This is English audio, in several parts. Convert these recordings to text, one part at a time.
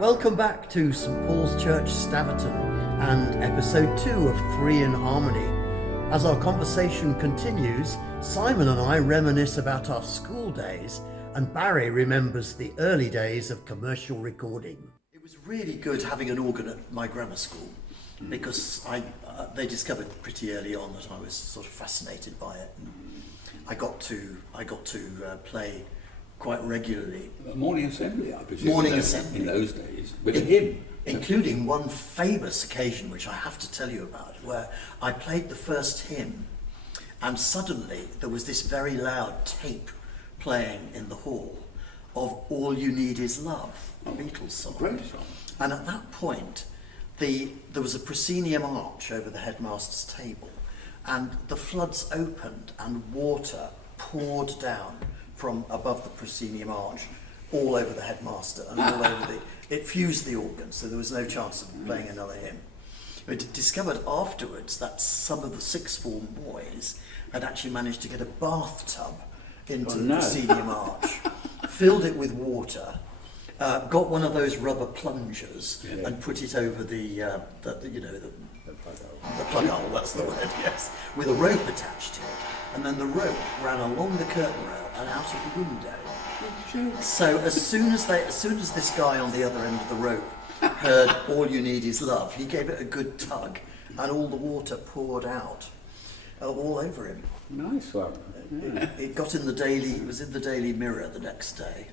Welcome back to St Paul's Church, Staverton, and episode 2 of 3 in Harmony. As our conversation continues, Simon and I reminisce about our school days, and Barry remembers the early days of commercial recording. It was really good having an organ at my grammar school, because they discovered pretty early on that I was sort of fascinated by it. And I got to play quite regularly. Morning assembly, I presume. Morning assembly. In those days, with a hymn. Including one famous occasion, which I have to tell you about, where I played the first hymn, and suddenly there was this very loud tape playing in the hall of All You Need Is Love, a Beatles song. Great song. And at that point, there was a proscenium arch over the headmaster's table, and the floods opened and water poured down from above the proscenium arch all over the headmaster and all over it fused the organ, so there was no chance of playing another hymn. We discovered afterwards that some of the sixth form boys had actually managed to get a bathtub into the proscenium arch, filled it with water, got one of those rubber plungers and put it over the plug hole, that's the word, yes, with a rope attached to it. And then the rope ran along the curtain rail and out of the window. So as soon as this guy on the other end of the rope heard All You Need Is Love, he gave it a good tug, and all the water poured out all over him. Nice one. Yeah. It got in the Daily. It was in the Daily Mirror the next day.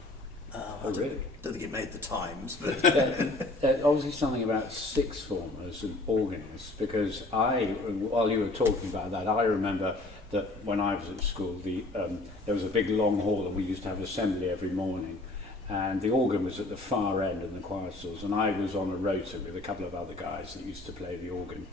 Really? Don't think it made the Times, but Obviously something about sixth formers and organists, because while you were talking about that, I remember that when I was at school, there was a big long hall and we used to have assembly every morning, and the organ was at the far end in the choir stalls, and I was on a rota with a couple of other guys that used to play the organ.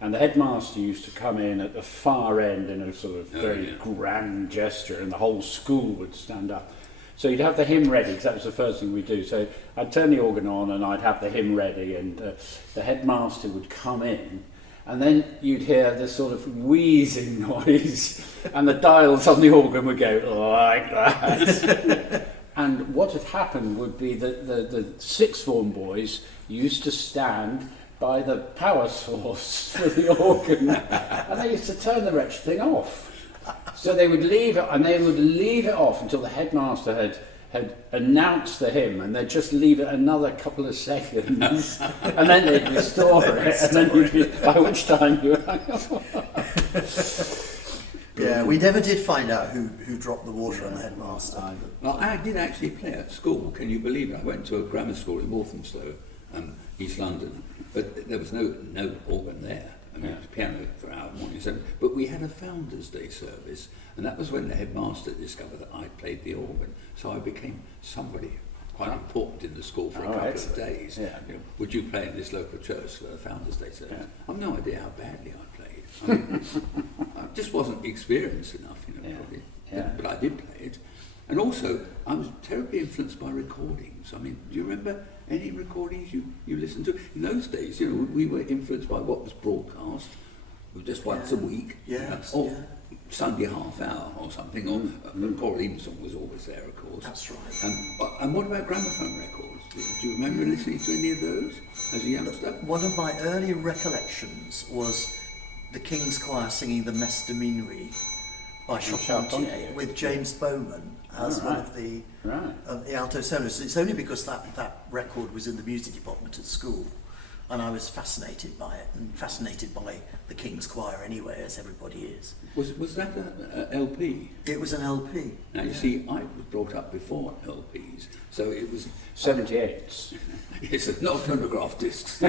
And the headmaster used to come in at the far end in a sort of very grand gesture, and the whole school would stand up. So you'd have the hymn ready, because that was the first thing we'd do. So I'd turn the organ on and I'd have the hymn ready, and the headmaster would come in, and then you'd hear this sort of wheezing noise, and the dials on the organ would go like that. And what had happened would be that the sixth form boys used to stand by the power source for the organ, and they used to turn the wretched thing off. So they would leave it, and they would leave it off until the headmaster had announced the hymn, and they'd just leave it another couple of seconds, and then they'd restore it, and then you'd be, by which time you were like, yeah, we never did find out who dropped the water on the headmaster. Well, I did actually play at school, can you believe it? I went to a grammar school in Walthamstow, East London, but there was no organ there. I mean, it was piano for our morning assembly, but we had a Founders' Day service, and that was when the headmaster discovered that I played the organ. So I became somebody quite important in the school for a couple of days. Yeah. You know, would you play in this local church for the Founders' Day service? Yeah. I've no idea how badly I played. I mean, I just wasn't experienced enough, probably. Yeah. But I did play it. And also, I was terribly influenced by recordings. I mean, do you remember any recordings you listened to? In those days, we were influenced by what was broadcast, just once a week, or Sunday half hour or something, or Paul Emerson was always there, of course. That's right. And what about gramophone records? Do you remember listening to any of those as a youngster? One of my early recollections was the King's Choir singing the Messe de Minuit by Charpentier with James Bowman as one of the alto soloists. It's only because that record was in the music department at school, and I was fascinated by it, and fascinated by the King's Choir anyway, as everybody is. Was that an LP? It was an LP. Now, you see, I was brought up before LPs, so it was... 78. It's not phonograph discs.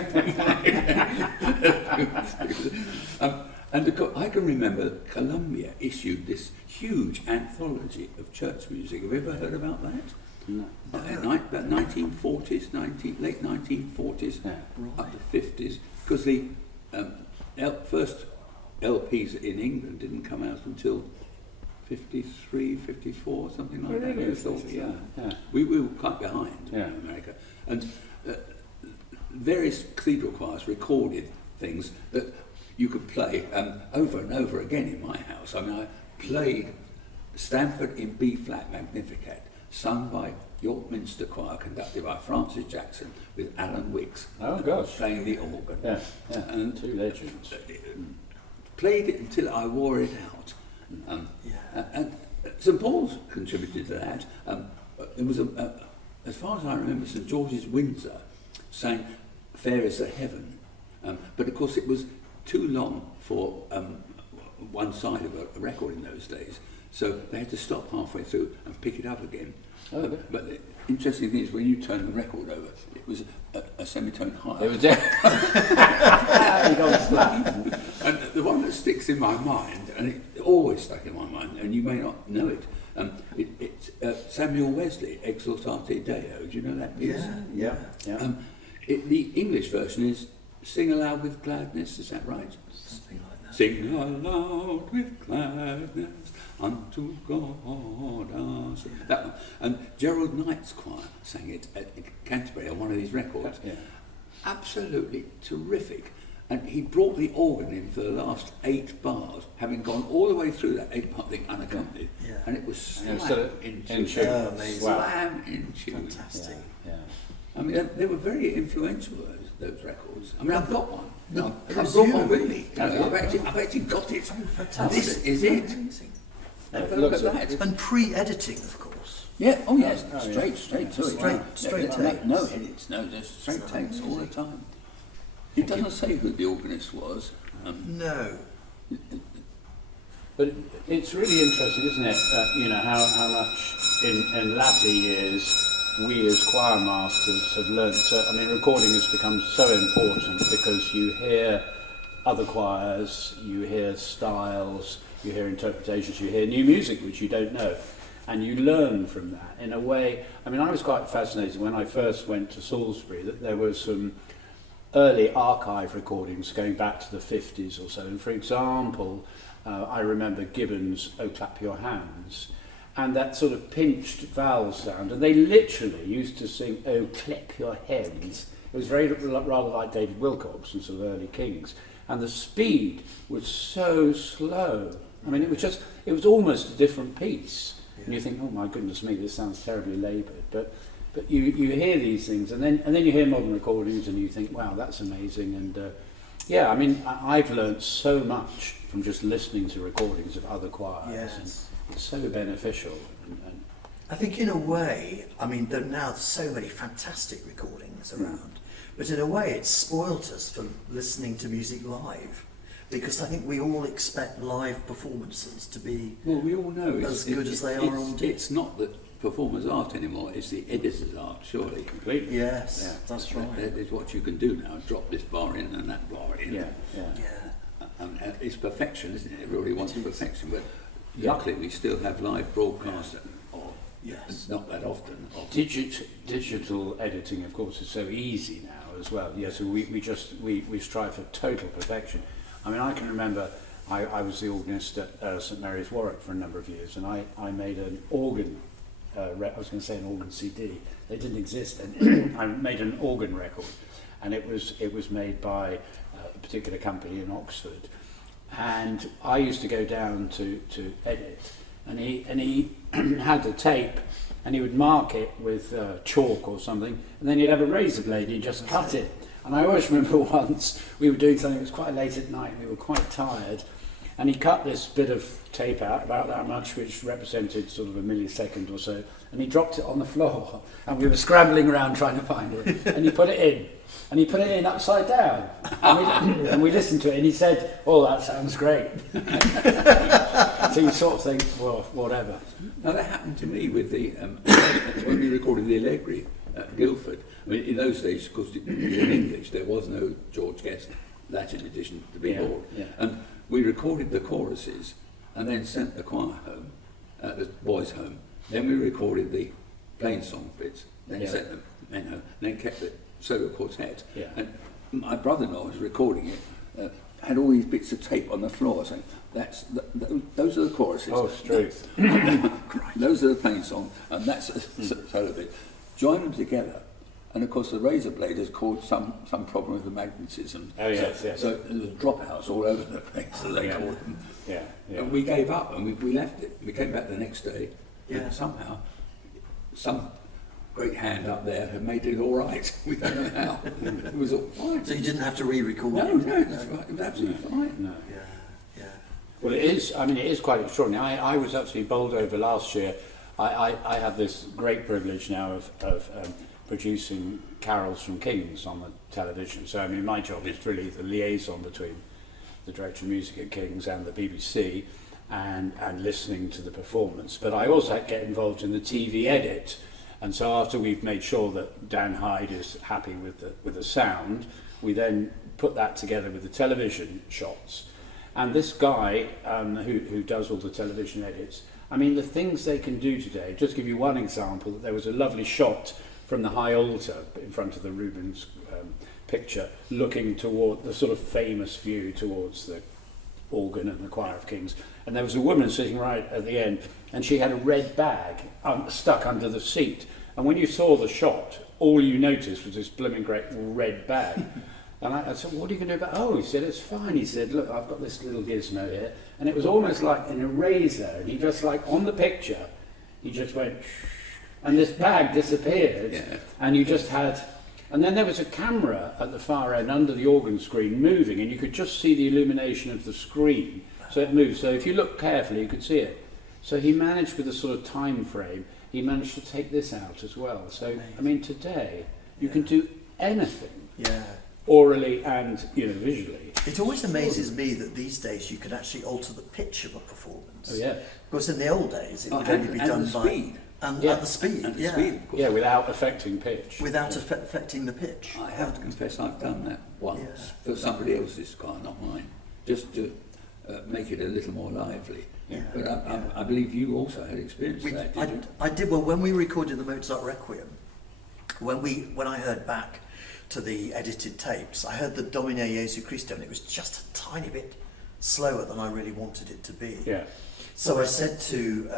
And I can remember Columbia issued this huge anthology of church music. Have you ever heard about that? No. The 1940s, late 1940s, up to 50s, because the first LPs in England didn't come out until 53, 54, something like that. Really? Yeah. We were quite behind in America. And various cathedral choirs recorded things that you could play over and over again in my house. I mean, I played Stanford in B-flat Magnificat, sung by York Minster Choir conducted by Francis Jackson with Alan Wicks playing the organ. Yeah, And two legends. Played it until I wore it out. And St Paul's contributed to that. There was as far as I remember, St George's Windsor sang "Fair is the Heaven," but of course it was too long for one side of a record in those days, so they had to stop halfway through and pick it up again. But the interesting thing is, when you turn the record over, it was a semitone higher. It was it goes flat. And the one that sticks in my mind, and it always stuck in my mind, and you may not know it, it's Samuel Wesley, Exultate Deo. Do you know that piece? Yeah. The English version is "Sing aloud with gladness." Is that right? Something like that. Sing aloud with gladness unto God our Saviour. That one. And Gerald Knight's choir sang it at Canterbury on one of these records. Yeah. Absolutely terrific. And he brought the organ in for the last 8 bars, having gone all the way through that 8-part thing unaccompanied. Yeah. And it was slam in in tune. tune. Amazing. Slam in tune. Fantastic. Yeah. I mean, they were very influential, those records. I mean, I've got one. No, I've got one with me. I've actually got it. Fantastic. This is it. Amazing. Have a It look looks at that. And pre-editing, of course. Yeah, oh yes, Oh, yeah. straight to it. Straight No, takes. no edits, no, just straight takes all the time. It doesn't say who the organist was. No. But it's really interesting, isn't it? How much in latter years we as choir masters have learnt. Recording has become so important because you hear other choirs, you hear styles, you hear interpretations, you hear new music which you don't know, and you learn from that in a way. I was quite fascinated when I first went to Salisbury that there was some early archive recordings going back to the 50s or so. And for example, I remember Gibbon's "Oh Clap Your Hands," and that sort of pinched vowel sound. And they literally used to sing "Oh Clap Your Hands." It was rather like David Wilcox and sort of early Kings. And the speed was so slow. It was almost a different piece. Yeah. And you think, oh my goodness me, this sounds terribly laboured. But you hear these things, and then you hear modern recordings, and you think, wow, that's amazing. And I've learnt so much from just listening to recordings of other choirs. Yes. And it's so beneficial. And I think in a way, there are now so many fantastic recordings around, but in a way it's spoilt us for listening to music live, because I think we all expect live performances to be we all know as good as they are on disc. It's not that performers' art anymore, it's the editor's art, surely. completely. Yes, that's right. It's what you can do now, drop this bar in and that bar in. Yeah. And it's perfection, isn't it? Everybody wants perfection, but luckily we still have live broadcasts, Yes. not that often. Digital editing, of course, is so easy now as well. Yeah, so we strive for total perfection. I can remember I was the organist at St Mary's Warwick for a number of years, and I made an organ. I was going to say an organ CD. They didn't exist then. I made an organ record, and it was made by a particular company in Oxford. And I used to go down to edit, and he had the tape, and he would mark it with chalk or something, and then he'd have a razor blade, and he'd just cut it. And I always remember once we were doing something, it was quite late at night, we were quite tired, and he cut this bit of tape out, about that much, which represented sort of a millisecond or so, and he dropped it on the floor, and we were scrambling around trying to find it, and he put it in. And he put it in upside down. And we listened to it, and he said, oh, that sounds great. So you sort of think, well, whatever. Now, that happened to me with the when we recorded the Allegri at Guildford. In those days, of course, it was in English. There was no George Guest Latin edition to be bought. Yeah. And we recorded the choruses and then sent the choir home, the boys home. Then we recorded the plain song bits, then sent them men home, then kept the solo quartet. Yeah. And my brother-in-law was recording it, had all these bits of tape on the floor saying, those are the choruses. Oh, it's true. Those are the plain song, and that's a solo bit. Join them together, and of course the razor blade has caused some problem with the magnetism. Oh, yes. So there was dropouts all over the place, as they called them. Yeah. And we gave up, and we left it. We came back the next day, Yeah. and somehow some great hand up there had made it all right. We don't know how. It was all fine. So you didn't have to re-record No, it? no, it was absolutely fine. No. Yeah. Well, it is. I mean, it is quite extraordinary. I was actually bowled over last year. I have this great privilege now of producing carols from Kings on the television. So, I mean, my job is really the liaison between the director of music at Kings and the BBC, and listening to the performance. But I also get involved in the TV edit. And so after we've made sure that Dan Hyde is happy with the sound, we then put that together with the television shots. And this guy who does all the television edits, I mean, the things they can do today, just to give you one example, there was a lovely shot from the high altar in front of the Rubens picture, looking toward the sort of famous view towards the organ and the choir of Kings. And there was a woman sitting right at the end, and she had a red bag stuck under the seat. And when you saw the shot, all you noticed was this blooming great red bag. And I said, what are you going to do about it? Oh, he said, it's fine. He said, look, I've got this little gizmo here. And it was almost like an eraser. And he just, like, on the picture, he just went, and this bag disappeared. Yeah. And you just had... And then there was a camera at the far end under the organ screen moving, and you could just see the illumination of the screen. So it moved. So if you look carefully, you could see it. So he managed, with a sort of time frame, he managed to take this out as well. So, Amazing. I mean, today, you can do anything. Yeah. Orally and visually. It always amazes me that these days you can actually alter the pitch of a performance. Oh yeah. Of course, in the old days it would and- only be and done the by speed. and Yeah. at the speed. And the yeah. speed, of course. Yeah, without affecting pitch. Without affecting the pitch. I have to confess I've done that once Yeah. for somebody else's car, not mine, just to make it a little more lively. Yeah. But I believe you also had experience We, of that, did you? I did well when we recorded the Mozart Requiem. When I heard back to the edited tapes, I heard the Domine Jesu Christo, and it was just a tiny bit slower than I really wanted it to be. Yeah. So I said to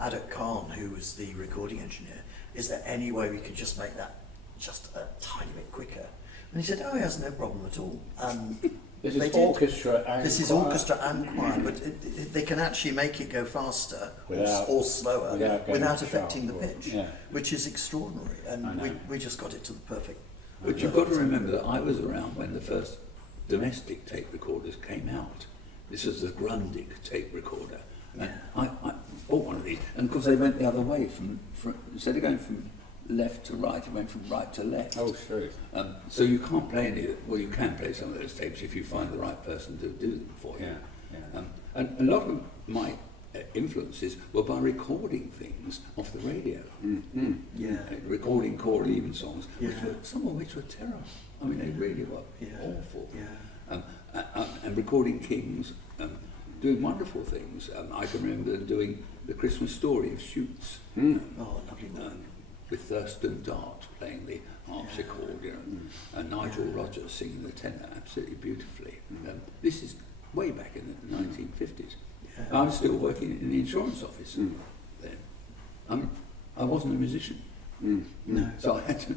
Adak Khan, who was the recording engineer, is there any way we could just make that just a tiny bit quicker? And he said, oh, he has no problem at all. This They is did. orchestra and This is choir. orchestra and choir, but they can actually make it go faster Without- or slower without going affecting the sharp or- pitch, yeah. which is extraordinary. I And know. we just got it to the perfect. But you've got to remember that I was around when the first domestic tape recorders came out. This was the Grundig tape recorder. And I bought one of these, and of course they went the other way, from instead of going from left to right, it went from right to left. Oh, true. So you can't play any. Well, you can play some of those tapes if you find the right person to do them for you. Yeah. And a lot of my influences were by recording things off the radio. Yeah. Recording choral evensongs, Yeah. some of which were terrible. I mean, they really were Yeah. awful. Yeah. And recording Kings, doing wonderful things. I can remember them doing the Christmas Story of Shoots. Oh, lovely one. With Thurston Dart playing the harpsichord, and Nigel Rogers singing the tenor absolutely beautifully. This is way back in the 1950s. Yeah. I was still working in the insurance office then. I wasn't a musician, No. so I had to.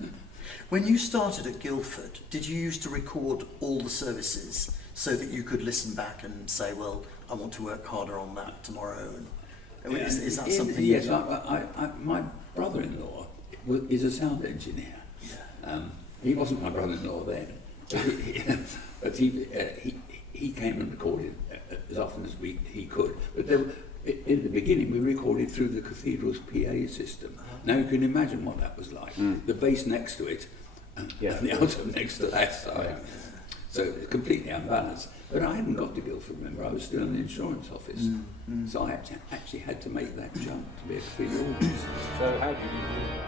When you started at Guildford, did you used to record all the services so that you could listen back and say, well, I want to work harder on that tomorrow? And is that something? Yes, my brother-in-law is a sound engineer. Yeah. He wasn't my brother-in-law then, but he came and recorded as often as he could. But in the beginning, we recorded through the cathedral's PA system. Now you can imagine what that was like. The bass next to it, and the alto next to that side. So it's completely unbalanced. But I hadn't got to Guildford, remember, I was still in the insurance office. So I actually had to make that jump to be a cathedral organist. So how did you do that?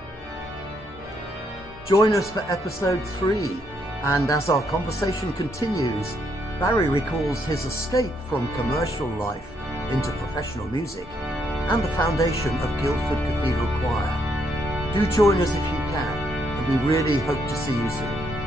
Join us for episode 3, and as our conversation continues, Barry recalls his escape from commercial life into professional music and the foundation of Guildford Cathedral Choir. Do join us if you can, and we really hope to see you soon.